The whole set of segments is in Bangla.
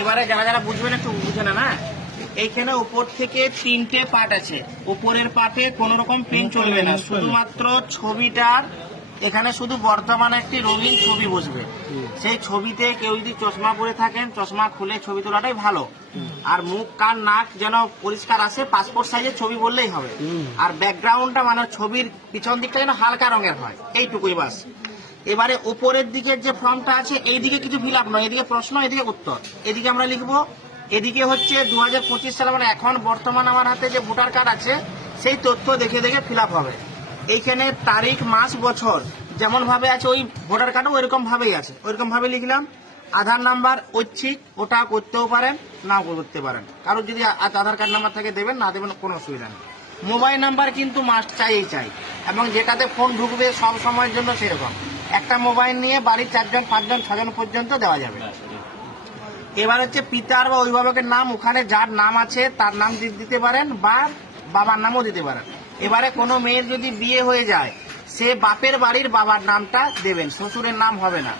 এবারে যারা যারা বুঝবেন একটু বুঝে না এইখানে উপর থেকে 3টে পার্ট আছে। উপরের পার্টে কোন রকম পেন চলবে না, শুধুমাত্র ছবিটার এখানে শুধু বর্তমানে একটি রঙিন ছবি বসবে। সেই ছবিতে কেউ যদি চশমা পরে থাকেন, চশমা খুলে ছবি তোলাটাই ভালো। আর মুখ কান নাক যেন পরিষ্কার আসে, পাসপোর্ট সাইজের ছবি বললেই হবে। আর ব্যাকগ্রাউন্ডটা মানে ছবির পিছন দিকটা যেন হালকা রঙের হয়, এইটুকুই বাস। এবারে উপরের দিকের যে ফর্মটা আছে, এইদিকে কিছু ফিল আপ নয়, এদিকে প্রশ্ন, এদিকে উত্তর। এদিকে আমরা লিখবো, এদিকে হচ্ছে 2025 সালে মানে এখন বর্তমান আমার হাতে যে ভোটার কার্ড আছে সেই তথ্য দেখে দেখে ফিল আপ হবে। এইখানে তারিখ মাস বছর যেমন ভাবে আছে ওই ভোটার কার্ডও ওইরকম ভাবেই আছে, ওইরকম ভাবে লিখলাম। আধার নাম্বার ঐচ্ছিক, ওটা করতেও পারেন নাও করতে পারেন, কারোর যদি আধার কার্ড নাম্বার থাকে দেবেন, না দেবেন কোনো অসুবিধা নেই। মোবাইল নাম্বার কিন্তু মাস্ট চাই, এবং যেটাতে ফোন ঢুকবে সব সময়ের জন্য সেরকম একটা মোবাইল নিয়ে বাড়ির 4 জন 5 জন 6 জন পর্যন্ত দেওয়া যাবে। এবার হচ্ছে পিতার বা অভিভাবকের নাম, ওখানে যার নাম আছে তার নাম দিতে পারেন বা বাবার নামও দিতে পারেন। এবারে কোনো মেয়ের যদি বিয়ে হয়ে যায়, সে বাপের বাড়ির বাবার নামটা দেবেন, শ্বশুরের নাম হবে না।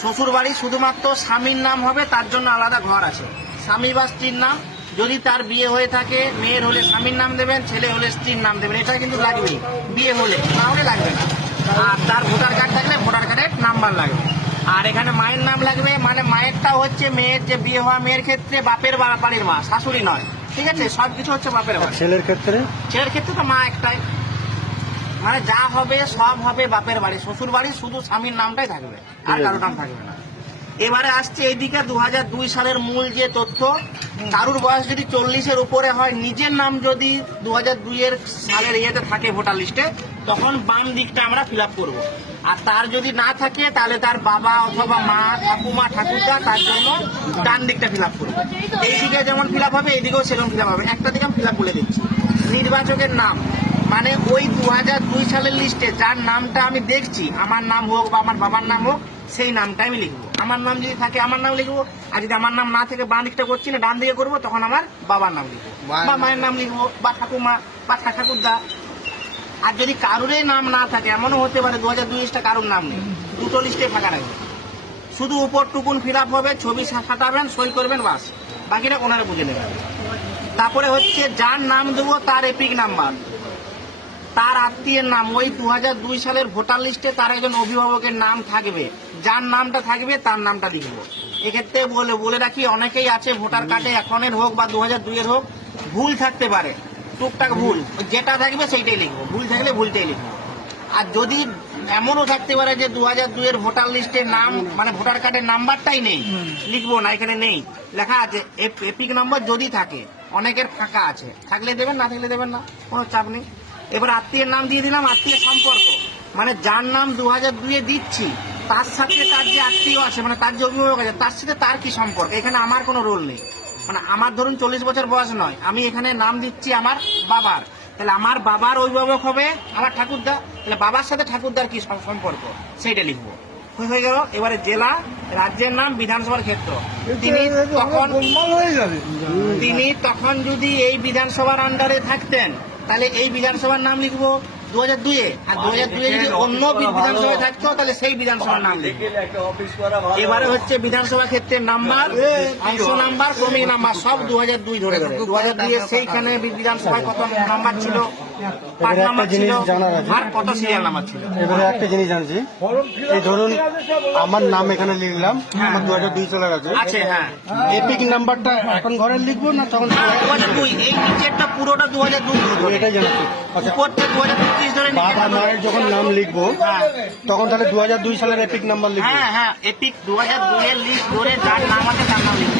শ্বশুর বাড়ি শুধুমাত্র স্বামীর নাম হবে, তার জন্য আলাদা ঘর আছে। স্বামী বা স্ত্রীর নাম, যদি তার বিয়ে হয়ে থাকে, মেয়ের হলে স্বামীর নাম দেবেন, ছেলে হলে স্ত্রীর নাম দেবেন, এটা কিন্তু লাগবেই। বিয়ে হলে, না হলে লাগবে না। আর তার ভোটার কার্ড থাকলে ভোটার কার্ডের নাম্বার লাগবে। আর এখানে মায়ের নাম লাগবে, মানে মায়েরটা হচ্ছে মেয়ের যে বিয়ে হওয়া মেয়ের ক্ষেত্রে বাপের বাড়ির মা, শাশুড়ি নয়, ঠিক আছে? সবকিছু হচ্ছে বাপের বাড়ি। ছেলের ক্ষেত্রে তো মা একটাই, মানে যা হবে সব হবে বাপের বাড়ি। শ্বশুর বাড়ি শুধু স্বামীর নামটাই থাকবে, আর কারো নাম থাকবে না। এবারে আসছে এইদিকে 2002 সালের মূল যে তথ্য, কারুর বয়স যদি 40-এর উপরে হয়, নিজের নাম যদি 2002 সালের ইয়েতে থাকে ভোটার লিস্টে, তখন বাম দিকটা আমরা ফিল আপ করবো। আর তার যদি না থাকে তাহলে তার বাবা অথবা মা, ঠাকুমা, ঠাকুরদা, তার জন্য ডান দিকটা ফিল আপ করবো। এইদিকে যেমন ফিল আপ হবে, এইদিকেও সেরকম ফিল আপ হবে। একটা দিকে আমি ফিল আপ বলে দিচ্ছি। নির্বাচকের নাম, মানে ওই 2002 সালের লিস্টে যার নামটা আমি দেখছি, আমার নাম হোক বা আমার বাবার নাম হোক, সেই নামটা আমি লিখবো। আমার নাম যদি থাকে আমার নাম লিখবো, আর যদি আমার নাম না থেকে বাঁ দিকটা করছি না ডান দিকে করবো, তখন আমার বাবার নাম লিখবো বা মায়ের নাম লিখবো বা ঠাকুমা বা ঠাকুরদা। আর যদি কারোরই নাম না থাকে, এমনও হতে পারে 2002 কারোর নাম নেই, দুটো লিস্টে ফাঁকা রাখবে। শুধু উপর টুকুন ফিল আপ হবে, ছবি সাঁটাবেন, সই করবেন, বাস, বাকিটা ওনারা বুঝে নেবেন। তারপরে হচ্ছে যার নাম দেবো তার এপিক নাম্বার, তার আত্মীয়ের নাম, ওই 2002 সালের ভোটার লিস্টে তার একজন অভিভাবকের নাম থাকবে, যার নামটা থাকবে তার নামটা লিখবো। এক্ষেত্রে বলে রাখি, অনেকেই আছে ভোটার কার্ডে এখনের হোক বা 2002 হোক ভুল থাকতে পারে, টুকটাক ভুল, যেটা থাকবে সেইটাই লিখবো, ভুল থাকলে ভুলটাই লিখবো। আর যদি এমনও থাকতে পারে যে 2002 ভোটার লিস্টের নাম মানে ভোটার কার্ডের নাম্বারটাই নেই, লিখবো না, এখানে নেই, লেখা আছে এপিক নাম্বার যদি থাকে। অনেকের ফাঁকা আছে, থাকলে দেবেন, না থাকলে দেবেন না, কোনো চাপ নেই। এবার আত্মীয়ের নাম দিয়ে দিলাম। আত্মীয় সম্পর্ক, মানে যার নাম 2002 দিচ্ছি, তার সাথে তার যে আত্মীয় আছে, মানে তার যে অভিভাবক আছে, তার সাথে তার কি সম্পর্ক, এখানে আমার কোনো রোল নেই। মানে আমার ধরুন 40 বছর বয়স নয়, আমি এখানে নাম দিচ্ছি আমার বাবার, তাহলে আমার বাবার অভিভাবক হবে আমার ঠাকুরদা, তাহলে বাবার সাথে ঠাকুরদার কি সম্পর্ক, সেইটা লিখবো। হয়ে গেল। এবারে জেলা, রাজ্যের নাম, বিধানসভার ক্ষেত্র। তিনি তখন যদি এই বিধানসভার আন্ডারে থাকতেন, তাহলে এই বিধানসভার নাম লিখবো 2002, আর 2002 যদি অন্য বিধানসভায় থাকতো তাহলে সেই বিধানসভার নাম লিখবো। এবারে হচ্ছে বিধানসভা ক্ষেত্রের নাম্বার, অংশ নাম্বার, ক্রমিক নাম্বার, সব 2002 ধরে 2002 সেইখানে বিধানসভায় কত নাম্বার ছিল, পাঁচ নাম্বার ছিল, আর কত সিরিয়াল নাম্বার ছিল। এবারে একটা জিনিস জানছি, এই ধরুন আমার নাম এখানে লিখলাম, আমার 2002 সালের আছে, হ্যাঁ, এপিক নাম্বারটা এখন ঘরে লিখবো না তখন 2002, এই নিচেরটা পুরোটা 2002, এটাই জানাচ্ছি। আচ্ছা, উপরটা 2025 ধরে। বাবা মায়ের যখন নাম লিখবো তখন তাহলে 2002 সালের এপিক নাম্বার লিখবো। হ্যাঁ, এপিক 2002 লিস্ট ধরে যার নাম আছে তার নাম লিখবো।